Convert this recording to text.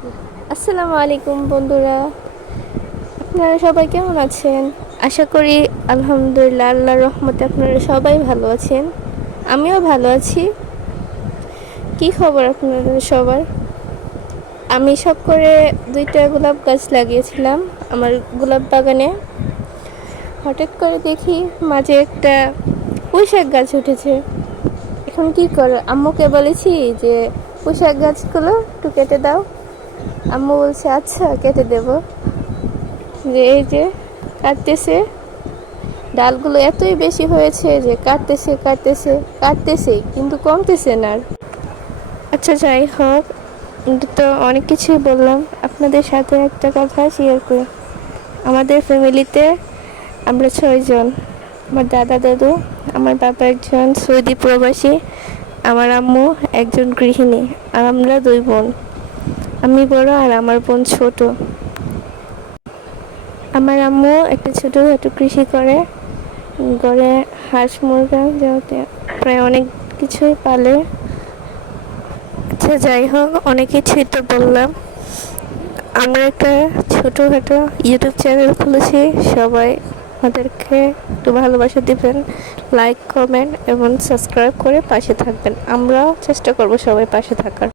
আসসালামু আলাইকুম বন্ধুরা, আপনারা সবাই কেমন আছেন? আশা করি আলহামদুলিল্লাহ, আল্লাহর রহমতে আপনারা সবাই ভালো আছেন। আমিও ভালো আছি। কি খবর আপনাদের সবার? আমি শখ করে 2টা গোলাপ গাছ লাগিয়েছিলাম আমার গোলাপ বাগানে। হঠাৎ করে দেখি মাঝে একটা পুঁইশাক গাছ উঠেছে। এখন কি করো? আম্মুকে বলেছি যে পুঁইশাক গাছগুলো একটু কেটে দাও। আম্মু বলছে আচ্ছা কেটে দেব। যে এই যে কাটতেছে, ডালগুলো এতই বেশি হয়েছে যে কাটতেছে কিন্তু কমতেছে না আর। আচ্ছা যাই হোক, তো অনেক কিছুই বললাম, আপনাদের সাথে একটা কথা শেয়ার করি। আমাদের ফ্যামিলিতে আমরা 6 জন। আমার দাদা দাদু, আমার বাবা একজন সৌদি প্রবাসী, আমার আম্মু একজন গৃহিণী, আর আমরা 2 বোন। আমি বড় আর আমার বোন ছোট। আমার আম্মু একটা ছোটোখাটো কৃষি করে, ঘরে হাঁস মুরগা যাতে প্রায় অনেক কিছুই পালে। আচ্ছা যাই হোক, অনেক কিছুই তো বললাম। আমরা একটা ছোটোখাটো ইউটিউব চ্যানেল খুলেছি, সবাই আমাদেরকে একটু ভালোবাসা দিবেন, লাইক কমেন্ট এবং সাবস্ক্রাইব করে পাশে থাকবেন। আমরাও চেষ্টা করব সবাই পাশে থাকার।